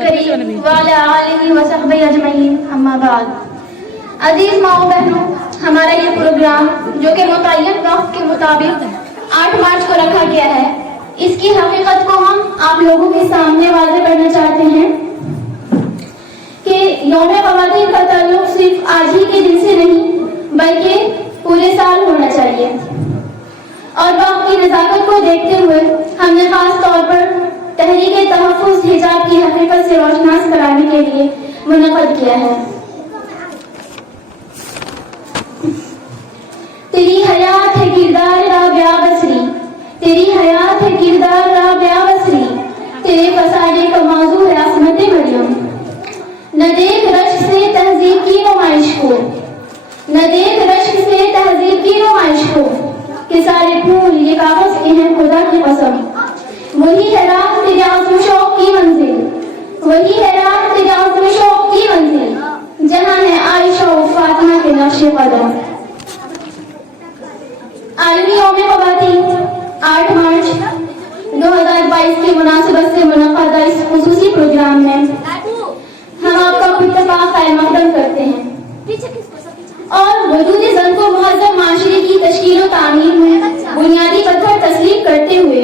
الکریم وعلی آلہ وصحبہ اجمعین اما بعد۔ عزیز ماؤں بہنوں، ہمارا یہ پروگرام جو کہ متعین وقت کے مطابق 8 مارچ کو رکھا گیا ہے، اس کی حقیقت کو ہم آپ لوگوں کے سامنے واضح کرنا چاہتے ہیں کہ یوم خواتین کا تعلق صرف آج ہی کے دن سے نہیں بلکہ پورے سال ہونا چاہیے، اور وقت کی نزاکت کو دیکھتے ہوئے ہم نے خاص طور پر تحریک تحفظ حجاب کی حقیقت سے روشناس کرانے کے لیے منعقد کیا ہے۔ تیری حیات ہے کردار رابعہ بصری، تیری حیات ہے کردار رابعہ بصری، تیرے فسانے کا موضوع ہے عصمت مریم۔ نہ دیکھ رشک سے تہذیب کی نمائش کو، نہ دیکھ رشک سے تہذیب کی نمائش کو، کہ سارے پھول یہ کاغذ کے ہیں خدا کی قسم۔ وہی ہے راہ تیرے عزم شوق کی منزل، وہی ہے راہ تیرے عزم شوق کی منزل، جہاں ہے عائشہ و فاطمہ کے نقش قدم۔ عالمی یوم خواتین 8 مارچ 2022 کی مناسبت سے منعقدہ اس خصوصی پروگرام میں ہم آپ کا اتفاق خیر مقدم کرتے ہیں اور وجود زن کو مہذب معاشرے کی تشکیل و تعمیر میں بنیادی پتھر تسلیم کرتے ہوئے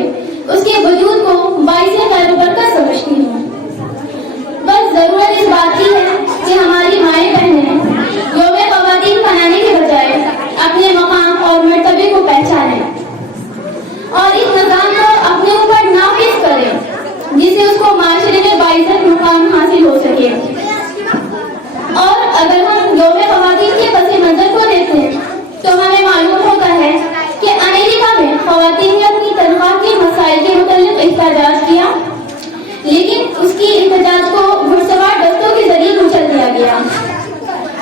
اس کے وجود کو باعث خیر و برکت سمجھتی ہوں۔ بس ضرورت اس بات کی ہے کہ ہماری مائیں بہنیں یوم خواتین منانے کے بجائے اپنے مقام اور مرتبے کو پہچانیں اور اس نظام کو اپنے اوپر نافذ کریں جس سے اس کو معاشرے میں باعزت مقام حاصل ہو سکے۔ اور اگر ہم یوم خواتین کے پس منظر کو دیکھیں تو ہمیں معلوم ہوتا ہے کہ امریکہ میں خواتین نے اپنی تنخواہ کے مسائل کے متعلق احتجاج کیا، لیکن اس کی احتجاج کو گھڑسوار دستوں کے ذریعے کچل دیا گیا۔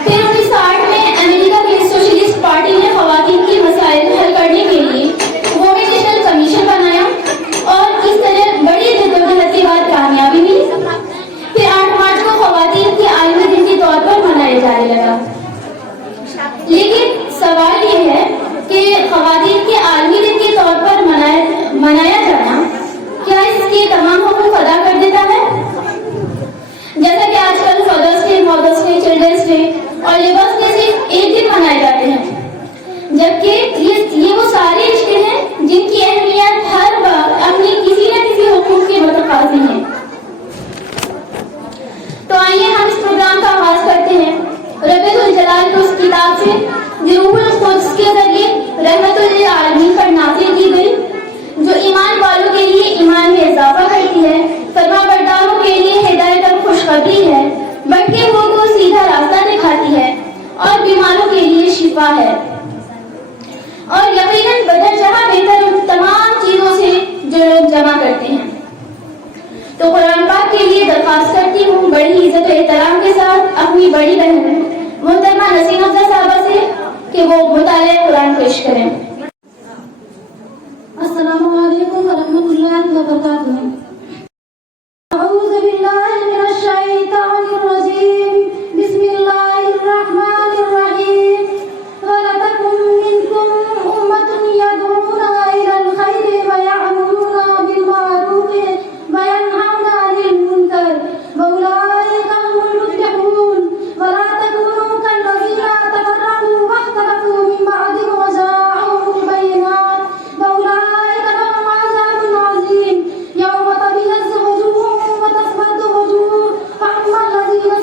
پھر 1960 میں امریکہ کی سوشلسٹ پارٹی نے خواتین کے مسائل حل کرنے کے لیے وومن نیشنل کمیشن بنایا اور اس طرح بڑی جدوجہد کے بعد کامیابی ملی۔ پھر 8 مارچ کو خواتین کے عالمی دن کے طور پر منایا جانے لگا۔ لیکن سوال یہ ہے کہ خواتین کے عالمی دن کے طور پر منایا جانا کیا اس کے تمام حقوق ادا کر دیتا ہے؟ جیسا کہ آج کل فادرس ڈے، مدرس ڈے، چلڈرنس ڈے اور لیبرس ڈے صرف ایک دن منائے جاتے ہیں، جبکہ یہ وہ سارے رشتے ہیں جن کی اہمیت ہر وقت اپنی کسی نہ کسی حقوق کے متقاضی ہیں۔ تو آئیے ہم اس پروگرام کا آغاز کرتے ہیں رب الجلال کی اس کتاب سے جو روح القدس کے ذریعے رحمت للعالمین پر نازل کی گئی، جو ایمان والوں کے لیے ایمان میں اضافہ کرتی ہے، فرمانبرداروں کے لیے ہدایت اور خوشخبری ہے، بھٹکے ہوئوں کو سیدھا راستہ دکھاتی ہے اور بیماروں کے لیے شفا ہے، اور یقیناً بدر جہاں بہتر ان تمام چیزوں سے جو لوگ جمع کرتے ہیں۔ تو قرآن پاک کے لیے درخواست کرتی ہوں بڑی عزت و احترام کے ساتھ اپنی بڑی بہن محترمہ نسیم افضل صاحبہ سے کہ وہ مطالعہ قرآن پیش کریں۔ السلام علیکم ورحمۃ اللہ وبرکاتہ۔ اعوذ باللہ من الشیطان الرجیم، بسم اللہ الرحمن الرحیم۔ وَلَتَكُن مِّنكُمْ أُمَّةٌ يَدْعُونَ إِلَى الْخَيْرِ وَيَأْمُرُونَ بِالْمَعْرُوفِ وَيَنْهَوْنَ عَنِ الْمُنكَرِ وَأُولَٰئِكَ هُمُ الْمُفْلِحُونَ۔ وَلَا تَكُونُوا كَالَّذِينَ تَفَرَّقُوا وَاخْتَلَفُوا مِن بَعْدِ مَا جَاءَهُمُ الْبَيِّنَاتُ وَأُولَٰئِكَ لَهُمْ عَذَابٌ عَظِيمٌ۔ يَوْمَ تَبْيَضُّ وُجُوهٌ وَتَسْوَدُّ وُجُوهٌ، فَأَمَّا الَّذِينَ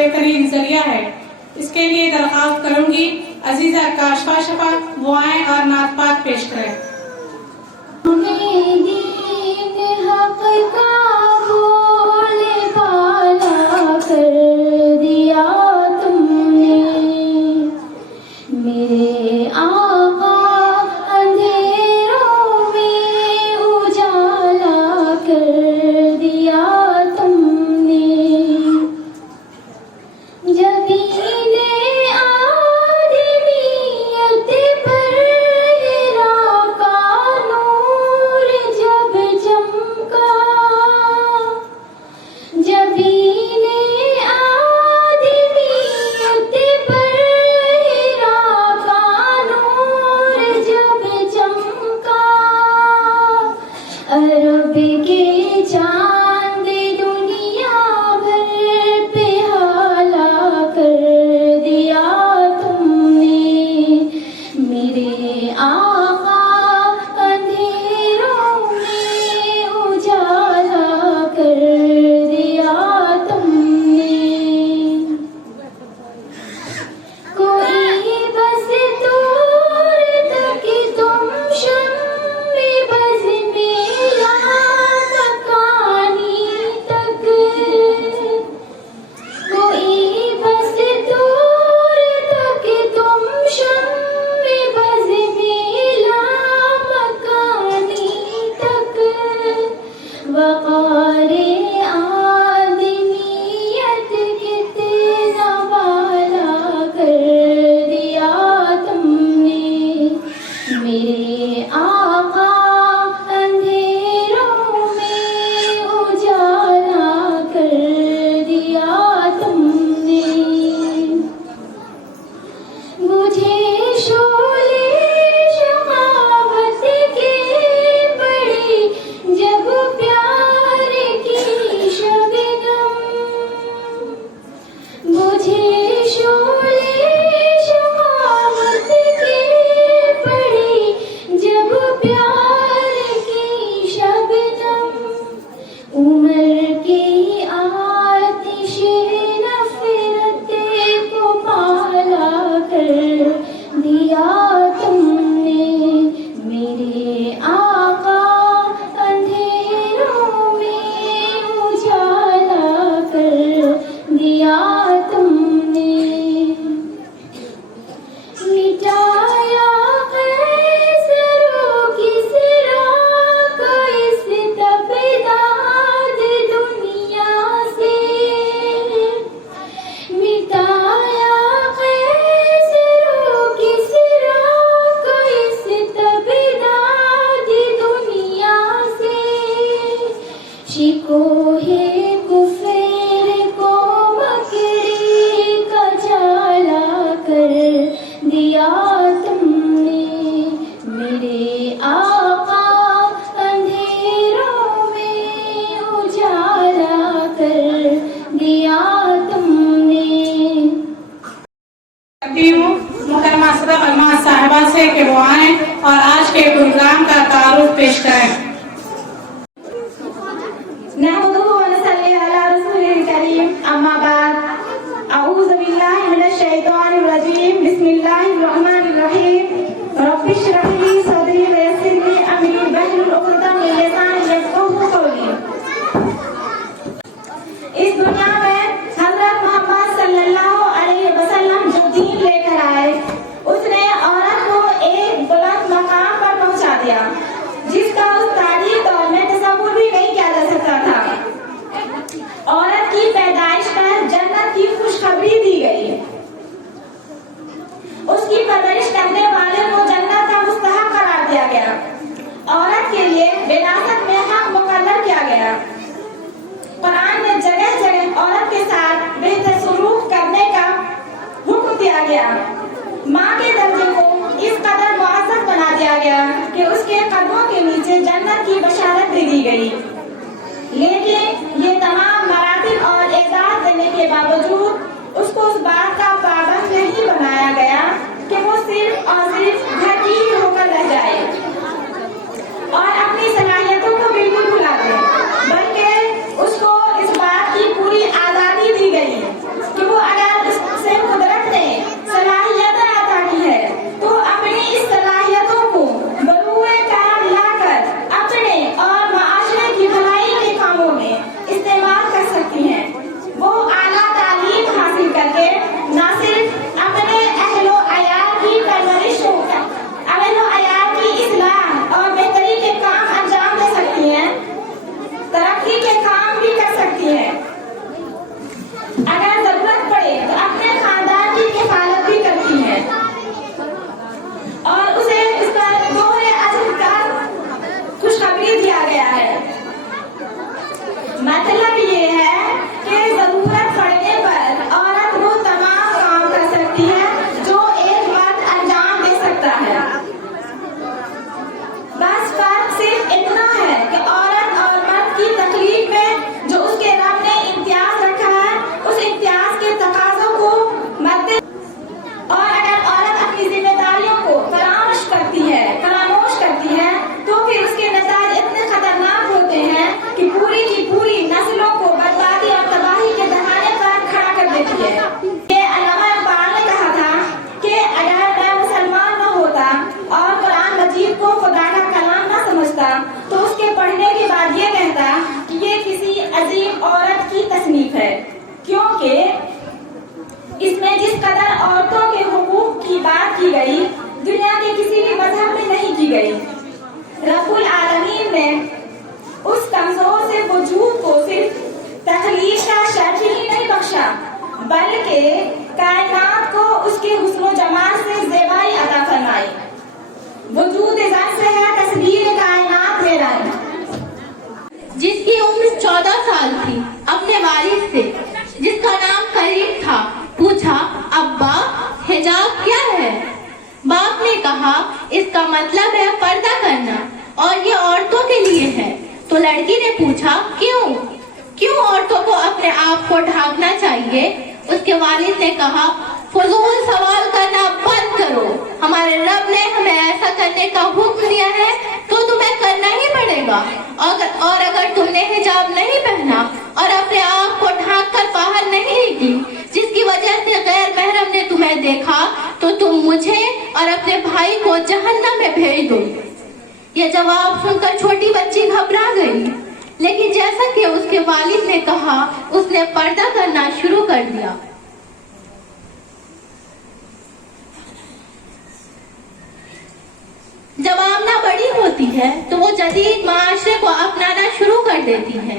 بہترین ذریعہ ہے۔ اس کے لیے درخواست کروں گی عزیزہ کاشفہ شفا وہ آئیں اور نعت پاک پیش کریں۔ دین حق کا بول بالا کر دیا تم نے، میرے آقا اندھیروں میں اجالا کر دیا تم نے، جبین آدمیت پر ہیرا کا نور جب چمکا، جبین آدمیت پر ہیرا کا نور جب چمکا، عرب کے چاند دنیا بھر پہ حالا کر دیا تم نے، میرے آقا اندھیروں میں اجالا کر دیا تم نے، کوئی بس دور تک تم شمع بز میرا مکانی تک، کوئی بس دور تک تم شمع بز میرا مکانی تک، وقار آدمیت کتنا بالا کر دیا تم نے، میرے آقا اندھیروں میں اجالا کر دیا تم نے، مجھے شعلے شقاوت کے پڑی جب پیار کی شبنم، مجھے شعلے شقاوت کے پڑی جب پیار کی شبنم، عمر کی آتش نفرت کو پالا کر دیا تم نے، میرے آقا اندھیروں میں اجالا کر دیا تم نے، مٹایا قیصروں کی صراع کو اس تبداد دنیا سے، مٹایا قیصروں کی صراع کو اس تبداد دنیا سے، شکوہ کفر کو مکری کا جالا کر دیا تم نے، میرے آقا اندھیروں میں اجالا کر دیا تم نے۔ کرتی ہوں محترمہ صدق الماس صاحبہ سے کہ وہ آئیں اور آج کے پروگرام کا تعارف پیش کریں۔ نحمده ونصلي على رسوله الكريم أما بعد أعوذ بالله من الشيطان الرجيم بسم الله الرحمن الرحيم رب اشرح لي صدري ويسر لي أمري واحلل عقدة من لساني يفقهوا قولي۔ اس دنیا میں حضرت محمد صلی اللہ علیہ وسلم جو دین لے کر آئے اس نے عورت کو ایک بلند مقام پر پہنچا دیا جس کا اس تاریخی دور میں تصور بھی نہیں کیا جا سکتا تھا۔ عورت کی پیدائش پر جنت کی خوشخبری دی گئی، اس کی پرورش کرنے والے کو جنت کا مستحق قرار دیا گیا، عورت کے لیے وراثت میں حق مقرر کیا گیا۔ قرآن میں جگہ جگہ عورت کے ساتھ بہتر سلوک کرنے کا حکم دیا گیا، ماں کے درجے کو اس قدر معزز بنا دیا گیا کہ اس کے قدموں کے نیچے جنت کی بشارت دے دی گئی، لیکن یہ تمام مراتب اور اعزاز دینے کے باوجود اس کو اس بات کا پابند نہیں بنایا گیا کہ وہ صرف اور صرف گھر کی ہی ہو کر رہ جائے اور اپنی صلاحیتوں کو بالکل بھلا دے، بلکہ اس کو اس بات کی پوری آزادی دی گئی کہ وہ کہا اس کا مطلب ہے پردہ کرنا اور یہ عورتوں کے لیے ہے۔ تو لڑکی نے پوچھا کیوں عورتوں کو اپنے آپ کو ڈھانکنا چاہیے؟ اس کے والد نے کہا فضول سوال کرنا بند کرو، ہمارے رب نے ہمیں ایسا کرنے کا حکم دیا ہے تو تمہیں کرنا ہی پڑے گا، اور اگر تم نے حجاب نہیں پہنا اور اپنے آپ کو ڈھانک کر باہر نہیں نکلی جس کی وجہ سے غیر محرم نے تمہیں دیکھا تو تم مجھے اور اپنے بھائی کو جہنم میں بھیج دو۔ یہ جواب سن کر چھوٹی بچی گھبرا گئی، لیکن جیسا کہ اس کے والد نے کہا اس نے پردہ کرنا شروع کر دیا۔ جب آمنہ بڑی ہوتی ہے تو وہ جدید معاشرے کو اپنانا شروع کر دیتی ہے،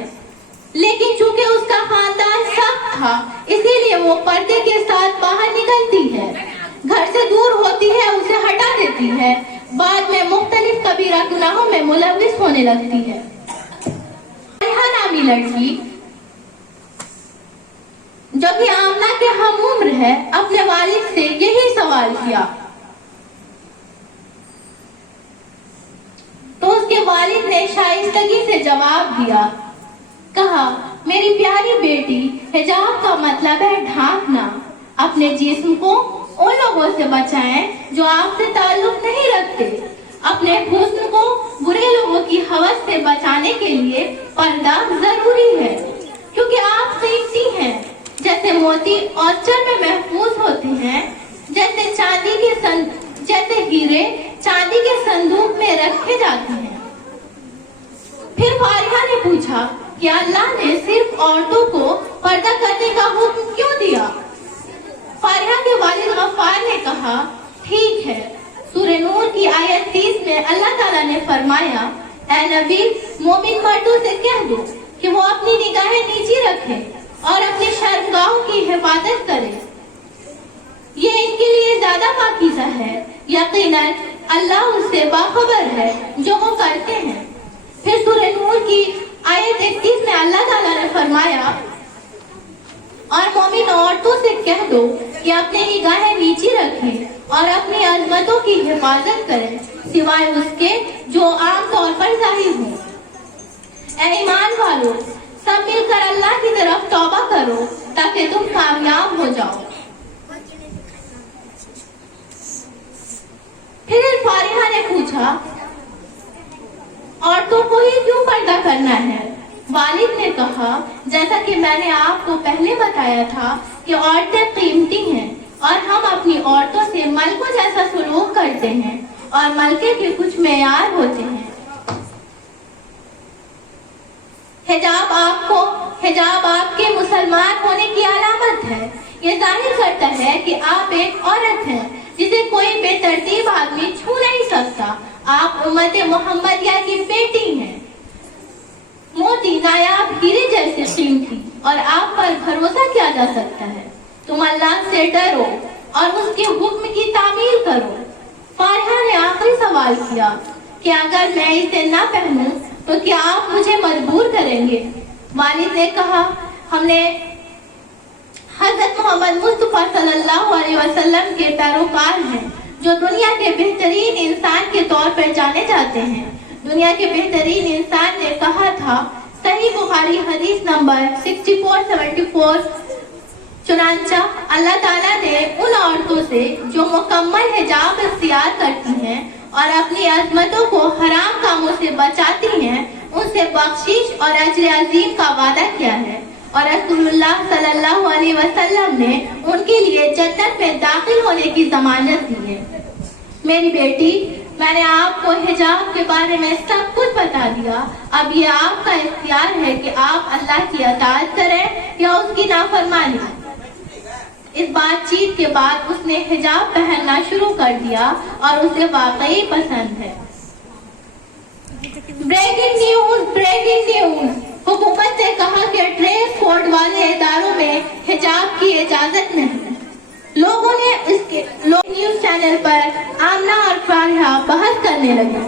لیکن چونکہ اس کا خاندان سخت تھا اسی لیے وہ پردے کے ساتھ باہر نکلتی ہے، گھر سے دور ہوتی ہے، اسے ہٹا دیتی ہے، بعد میں مختلف کبیرہ گناہوں میں ملوث ہونے لگتی ہے۔ نامی لڑکی جو کہ آمنہ کے ہم عمر ہے اپنے والد سے یہی سوال کیا تو اس کے والد نے شائستگی سے جواب دیا، کہا میری پیاری بیٹی حجاب کا مطلب ہے ڈھانکنا، اپنے جسم کو ان لوگوں سے بچائیں جو آپ سے تعلق نہیں رکھتے، اپنے حسن کو برے لوگوں کی ہوس سے بچانے کے لیے پردہ ضروری ہے، کیونکہ آپ قیمتی ہیں، جیسے موتی اور چرم محفوظ ہوتے ہیں، جیسے ہیرے چاندی کے صندوق میں رکھے جاتے ہیں۔ پھر فارحہ نے پوچھا کہ اللہ نے صرف عورتوں کو پردہ کرنے کا حکم کیوں دیا؟ فارحہ کے والد غفار نے کہا ٹھیک ہے، سورہ نور کی آیت 30 میں اللہ تعالیٰ نے فرمایا اے نبی مومن مردوں سے کہہ دو کہ وہ اپنی نگاہیں نیچی رکھیں اور اپنی شرمگاہوں کی حفاظت کریں، یہ ان کے لیے زیادہ پاکیزہ ہے، یقیناً اللہ اس سے باخبر ہے جو وہ کرتے ہیں۔ پھر سورہ نور کی آیت 31 میں اللہ تعالیٰ نے فرمایا اور مومن عورتوں سے کہہ دو کہ اپنی نگاہیں نیچی رکھیں اور اپنی عظمتوں کی حفاظت کریں سوائے اس کے جو عام طور پر ظاہر ہوں۔ اے ایمان والو، سب مل کر اللہ کی طرف توبہ کرو تاکہ تم کامیاب ہو جاؤ۔ پھر فارحہ نے پوچھا عورتوں کو ہی کیوں پردہ کرنا ہے؟ والد نے کہا جیسا کہ میں نے آپ کو پہلے بتایا تھا کہ عورتیں قیمتی ہیں اور ہم اپنی عورتوں سے ملکوں جیسا سلوک کرتے ہیں اور ملکے کے کچھ معیار ہوتے ہیں۔ حجاب آپ کے مسلمان ہونے کی علامت ہے، یہ ظاہر کرتا ہے کہ آپ ایک عورت ہیں جسے کوئی بے ترتیب آدمی چھو نہیں سکتا، آپ امت محمدیہ کی بیٹی ہیں، موتی نایاب ہیرے جیسے قیمتی، اور آپ پر بھروسہ کیا جا سکتا ہے۔ تم اللہ سے ڈرو اور اس کے حکم کی تعمیل کرو۔ فارحہ نے آخری سوال کیا کہ اگر میں اسے نہ پہنوں تو کیا آپ مجھے مجبور کریں گے؟ والد نے کہا ہم نے حضرت محمد مصطفیٰ صلی اللہ علیہ وسلم کے پیروکار ہیں جو دنیا کے بہترین انسان کے طور پر جانے جاتے ہیں۔ دنیا کے بہترین انسان نے کہا تھا، صحیح بخاری حدیث نمبر 6474، چنانچہ اللہ تعالیٰ نے ان عورتوں سے جو مکمل حجاب اختیار کرتی ہیں اور اپنی عظمتوں کو حرام کاموں سے بچاتی ہیں ان سے بخشش اور اجر عظیم کا وعدہ کیا ہے، اور رسول اللہ صلی اللہ علیہ وسلم نے ان کے لیے جنت میں داخل ہونے کی ضمانت دی ہے۔ میری بیٹی، میں نے آپ کو حجاب کے بارے میں سب کچھ بتا دیا، اب یہ آپ کا اختیار ہے کہ آپ اللہ کی اطاعت کریں یا اس کی نافرمانی۔ اس بات چیت کے بعد اس نے حجاب پہننا شروع کر دیا اور اسے واقعی پسند ہے۔ بریکنگ نیوز، حکومت نے کہا کہ ڈریس کوڈ والے اداروں میں حجاب کی اجازت نہیں۔ لوگوں نے اس کے نیوز چینل پر آمنہ اور فارحہ بحث کرنے لگے۔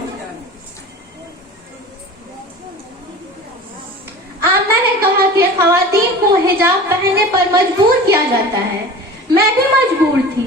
آمنہ نے کہا کہ خواتین کو حجاب پہننے پر مجبور کیا جاتا ہے، میں بھی مجبور تھی،